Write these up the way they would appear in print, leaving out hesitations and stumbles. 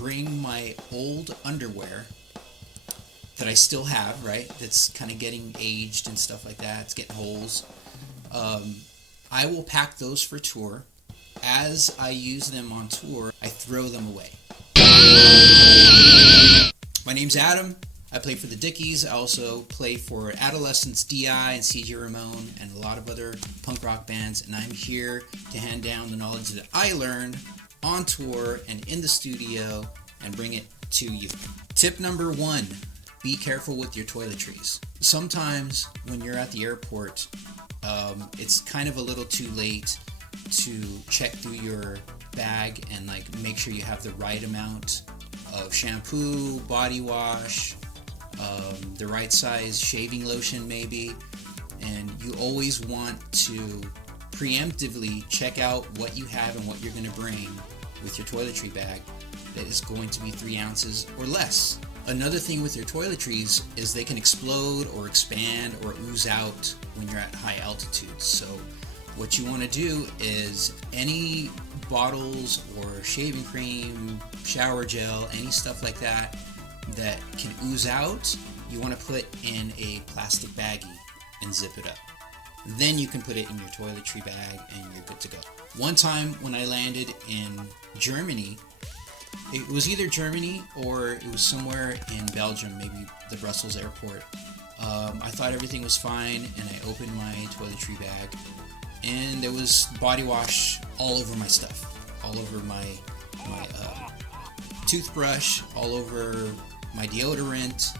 bring my old underwear that I still have, right? That's kind of getting aged and stuff like that. It's getting holes. I will pack those for tour. As I use them on tour, I throw them away. My name's Adam. I play for the Dickies. I also play for Adolescence, DI, and CJ Ramone, and a lot of other punk rock bands. And I'm here to hand down the knowledge that I learned on tour and in the studio and bring it to you. Tip number 1, be careful with your toiletries. Sometimes when you're at the airport, it's kind of a little too late to check through your bag and make sure you have the right amount of shampoo, body wash, the right size shaving lotion maybe, and you always want to preemptively check out what you have and what you're going to bring with your toiletry bag that is going to be 3 ounces or less. Another thing with your toiletries is they can explode or expand or ooze out when you're at high altitudes. So what you want to do is any bottles or shaving cream, shower gel, any stuff like that that can ooze out, you want to put in a plastic baggie and zip it up. Then you can put it in your toiletry bag and you're good to go. One time when I landed in Germany, it was either Germany or it was somewhere in Belgium, maybe the Brussels airport. I thought everything was fine and I opened my toiletry bag and there was body wash all over my stuff, all over my toothbrush, all over my deodorant.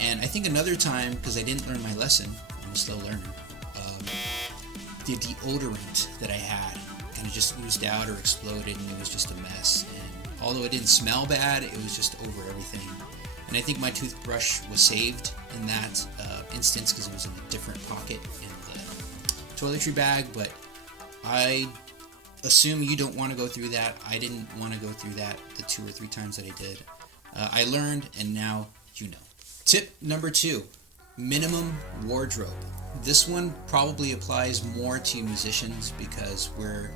And I think another time, because I didn't learn my lesson, I'm a slow learner, the deodorant that I had kind of just oozed out or exploded and it was just a mess. And although it didn't smell bad, it was just over everything. And I think my toothbrush was saved in that instance because it was in a different pocket in the toiletry bag, but I assume you don't want to go through that. I didn't want to go through that the 2 or 3 times that I did. I learned, and now you know. Tip number 2, minimum wardrobe. This one probably applies more to musicians because we're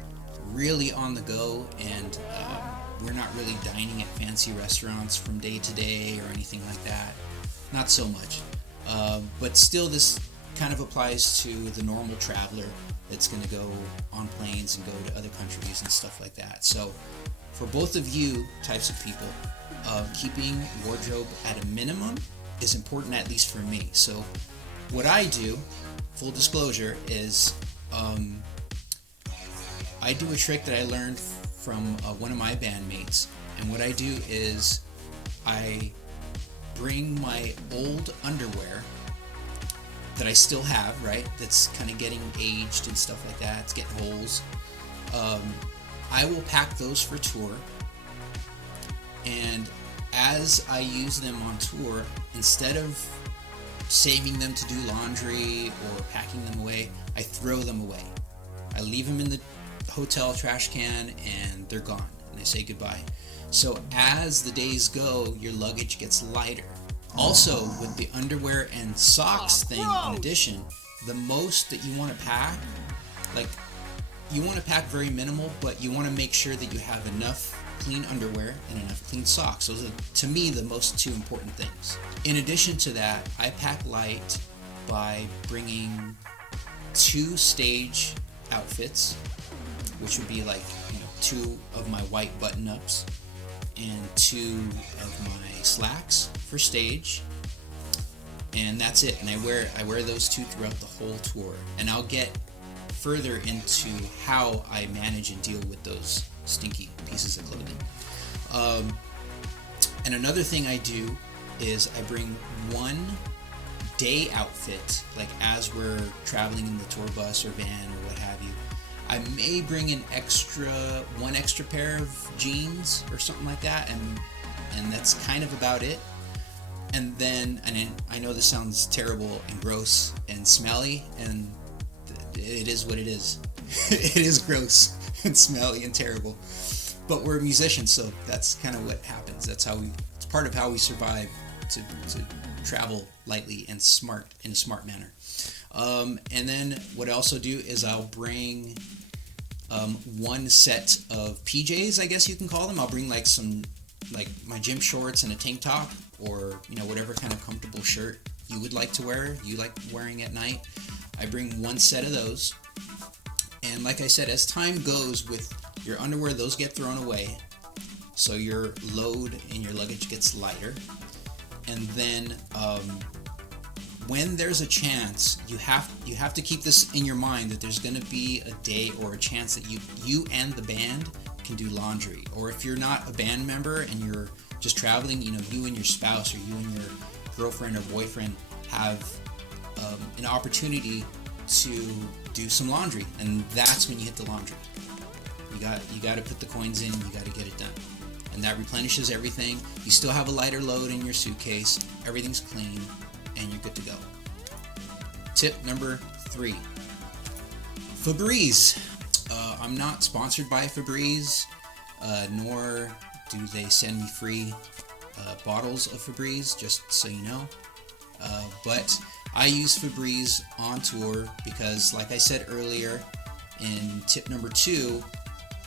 really on the go and we're not really dining at fancy restaurants from day to day or anything like that. Not so much. But still, this kind of applies to the normal traveler that's going to go on planes and go to other countries and stuff like that. So for both of you types of people, keeping wardrobe at a minimum is important, at least for me. So what I do, full disclosure, is I do a trick that I learned from one of my bandmates, and what I do is I bring my old underwear that I still have, right, that's kind of getting aged and stuff like that, it's getting holes. I will pack those for tour, and as I use them on tour, instead of saving them to do laundry or packing them away, I throw them away. I leave them in the hotel trash can and they're gone, and I say goodbye. So as the days go, your luggage gets lighter. Also, with the underwear and socks thing, in addition, the most that you want to pack, you want to pack very minimal, but you want to make sure that you have enough clean underwear and enough clean socks. Those are, to me, the most 2 important things. In addition to that, I pack light by bringing 2 stage outfits, which would be 2 of my white button-ups and 2 of my slacks for stage, and that's it. And I wear those 2 throughout the whole tour, and I'll get further into how I manage and deal with those stinky pieces of clothing. And another thing I do is I bring 1 day outfit, as we're traveling in the tour bus or van or what have you. I may bring an one extra pair of jeans or something like that, and that's kind of about it. And then I know this sounds terrible and gross and smelly, and it is what it is. It is gross and smelly and terrible, but we're musicians, so that's kind of what happens. It's part of how we survive, to travel lightly and in a smart manner. And then what I also do is I'll bring 1 set of PJs, I guess you can call them. I'll bring some like my gym shorts and a tank top, or whatever kind of comfortable shirt you would like to wear, you like wearing at night. I bring one set of those, and like I said, as time goes with your underwear, those get thrown away, so your load in your luggage gets lighter. And then when there's a chance, you have to keep this in your mind, that there's going to be a day or a chance that you and the band can do laundry. Or if you're not a band member and you're just traveling, you and your spouse or you and your girlfriend or boyfriend have an opportunity to do some laundry, and that's when you hit the laundry. You got to put the coins in, you got to get it done, and that replenishes everything. You still have a lighter load in your suitcase, everything's clean, and you're good to go. Tip number 3, Febreze. I'm not sponsored by Febreze, nor do they send me free bottles of Febreze, just so you know. But I use Febreze on tour because, like I said earlier in tip number 2,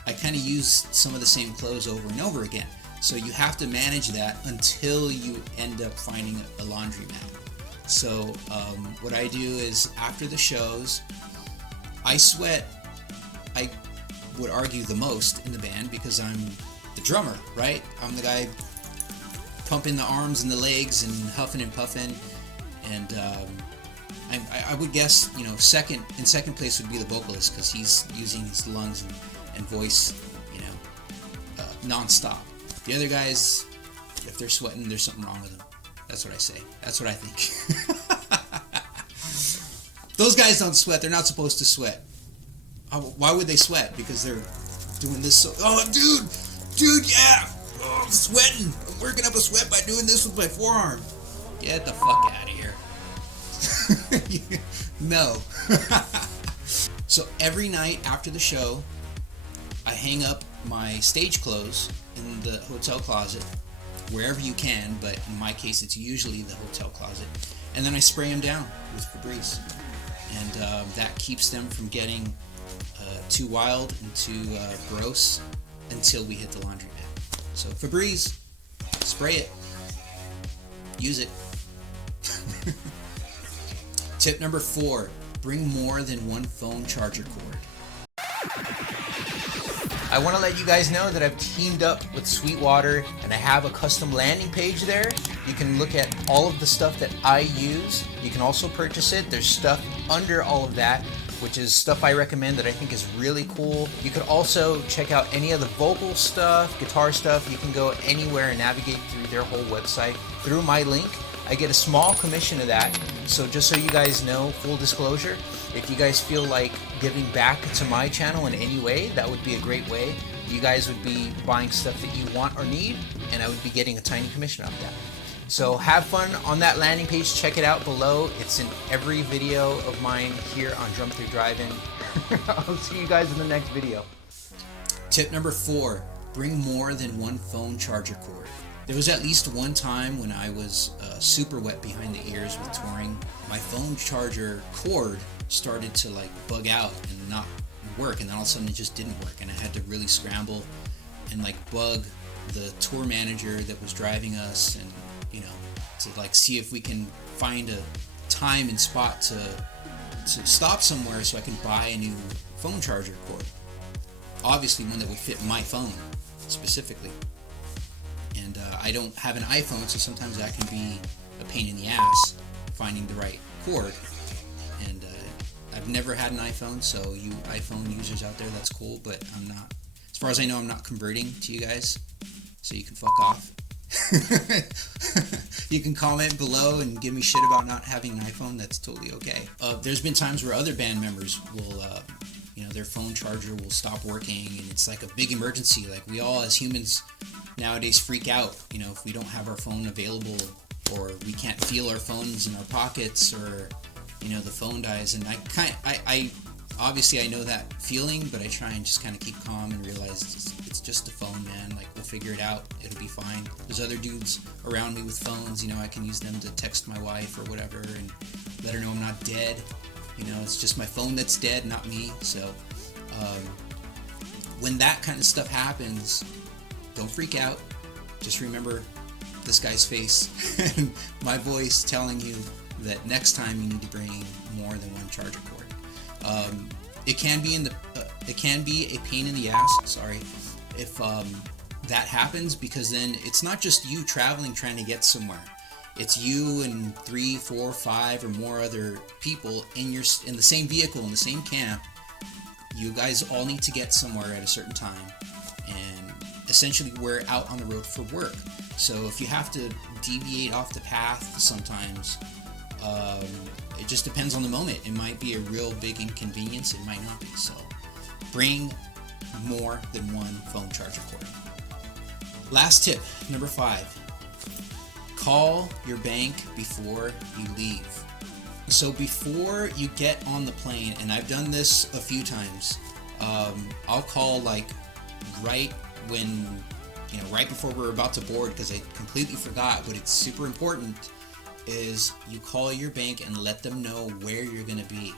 I kind of use some of the same clothes over and over again. So you have to manage that until you end up finding a laundromat. So what I do is, after the shows, I sweat, I would argue, the most in the band because I'm the drummer, right? I'm the guy pumping the arms and the legs and huffing and puffing. And I would guess, in second place would be the vocalist, because he's using his lungs and voice, non-stop. The other guys, if they're sweating, there's something wrong with them. That's what I say. That's what I think. Those guys don't sweat. They're not supposed to sweat. Why would they sweat? Because they're doing this. Dude, yeah. Oh, I'm sweating. I'm working up a sweat by doing this with my forearm. Get the fuck out of here. No. So every night after the show, I hang up my stage clothes in the hotel closet, wherever you can, but in my case it's usually the hotel closet, and then I spray them down with Febreze, and that keeps them from getting too wild and too gross until we hit the laundromat. So Febreze, spray it, use it. Tip number 4, bring more than one phone charger cord. I want to let you guys know that I've teamed up with Sweetwater, and I have a custom landing page there. You can look at all of the stuff that I use. You can also purchase it. There's stuff under all of that, which is stuff I recommend that I think is really cool. You could also check out any of the vocal stuff, guitar stuff. You can go anywhere and navigate through their whole website through my link. I get a small commission of that. So just so you guys know, full disclosure, if you guys feel like giving back to my channel in any way, that would be a great way. You guys would be buying stuff that you want or need, and I would be getting a tiny commission off that. So have fun on that landing page. Check it out below. It's in every video of mine here on DRUM-THRU Drive-In. I'll see you guys in the next video. Tip number 4, bring more than one phone charger cord. There was at least one time when I was super wet behind the ears with touring. My phone charger cord started to bug out and not work, and then all of a sudden it just didn't work, and I had to really scramble and bug the tour manager that was driving us, and to see if we can find a time and spot to stop somewhere so I can buy a new phone charger cord. Obviously one that would fit my phone specifically. And I don't have an iPhone, so sometimes that can be a pain in the ass finding the right cord. And I've never had an iPhone, so you iPhone users out there, that's cool, but I'm not, as far as I know, I'm not converting to you guys, so you can fuck off. You can comment below and give me shit about not having an iPhone, that's totally okay. There's been times where other band members will, their phone charger will stop working, and it's like a big emergency. We all as humans nowadays freak out, if we don't have our phone available, or we can't feel our phones in our pockets, or the phone dies. And I obviously I know that feeling, but I try and just kind of keep calm and realize it's just a phone, man. We'll figure it out, it'll be fine. There's other dudes around me with phones, I can use them to text my wife or whatever and let her know I'm not dead. It's just my phone that's dead, not me. So when that kind of stuff happens, don't freak out. just remember this guy's face and my voice telling you that next time you need to bring more than one charger cord. It can be it can be a pain in the ass. Sorry, if that happens, because then it's not just you traveling trying to get somewhere. It's you and 3, 4, 5 or more other people in the same vehicle, in the same camp. You guys all need to get somewhere at a certain time, and essentially we're out on the road for work. So if you have to deviate off the path sometimes, it just depends on the moment. It might be a real big inconvenience, it might not be. So bring more than one phone charger cord. Last tip, number 5. Call your bank before you leave. So before you get on the plane, and I've done this a few times, I'll call like right when, right before we're about to board, because I completely forgot, but it's super important, is you call your bank and let them know where you're going to be.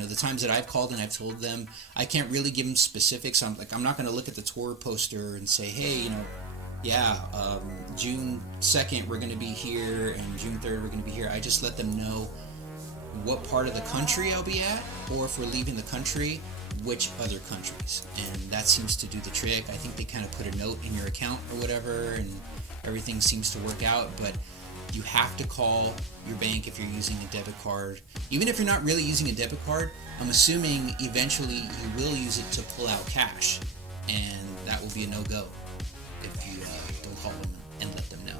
The times that I've called and I've told them, I can't really give them specifics. I'm not going to look at the tour poster and say, hey, June 2nd we're going to be here and June 3rd we're going to be here. I just let them know what part of the country I'll be at, or if we're leaving the country, which other countries. And that seems to do the trick. I think they kind of put a note in your account or whatever, and everything seems to work out. But you have to call your bank if you're using a debit card. Even if you're not really using a debit card, I'm assuming eventually you will use it to pull out cash, and that will be a no-go if you don't call them and let them know.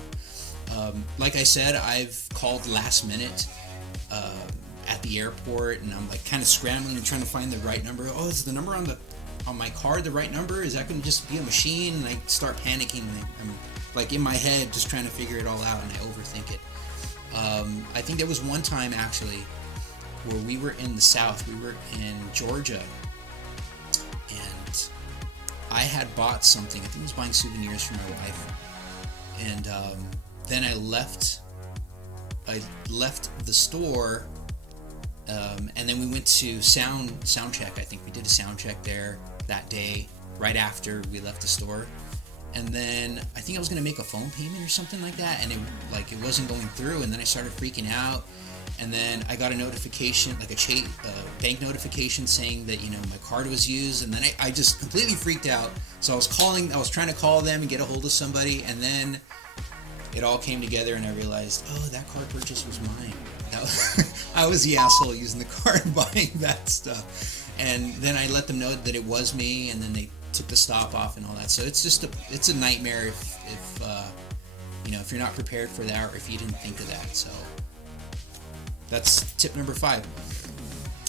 Like I said, I've called last minute at the airport, and I'm like kind of scrambling and trying to find the right number. Oh, is the number on my card the right number? Is that going to just be a machine? And I start panicking. I'm like in my head just trying to figure it all out, and I overthink it. I think there was one time actually where we were in the South. We were in Georgia, and I had bought something. I think I was buying souvenirs for my wife, and then I left the store, and then we went to sound check. I think we did a sound check there that day right after we left the store. And then I think I was going to make a phone payment or something like that, and it wasn't going through, and then I started freaking out. And then I got a notification, like a bank notification saying that, my card was used, and then I just completely freaked out. So I was trying to call them and get a hold of somebody, and then it all came together, and I realized, oh, that card purchase was mine. I was the asshole using the card buying that stuff. And then I let them know that it was me, and then they took the stop off and all that. So it's a nightmare if you're not prepared for that, or if you didn't think of that. So that's tip number 5.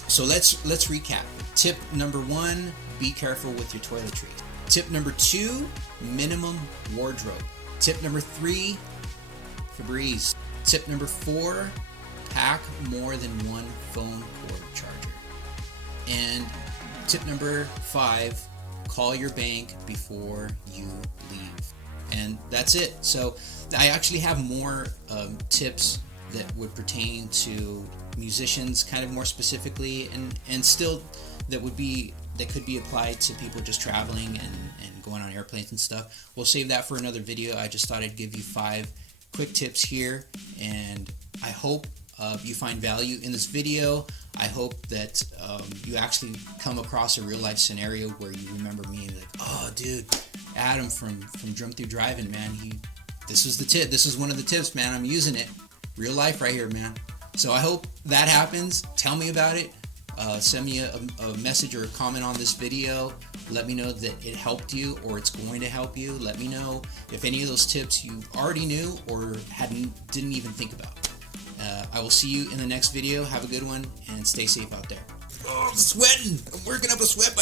So let's recap. Tip number 1, be careful with your toiletries. Tip number 2, minimum wardrobe. Tip number 3, Febreze. Tip number 4, pack more than one phone cord charger. And tip number 5, call your bank before you leave. And that's it. So I actually have more tips that would pertain to musicians, kind of more specifically, and still that could be applied to people just traveling and going on airplanes and stuff. We'll save that for another video. I just thought I'd give you 5 quick tips here, and I hope you find value in this video. I hope that you actually come across a real life scenario where you remember me, like, oh dude, Adam from DRUM-THRU Driving, man, this was the tip. This is one of the tips, man. I'm using it. Real life right here, man. So I hope that happens. Tell me about it. Send me a message or a comment on this video. Let me know that it helped you, or it's going to help you. Let me know if any of those tips you already knew or didn't even think about. I will see you in the next video. Have a good one, and stay safe out there. Oh, I'm sweating. I'm working up a sweat.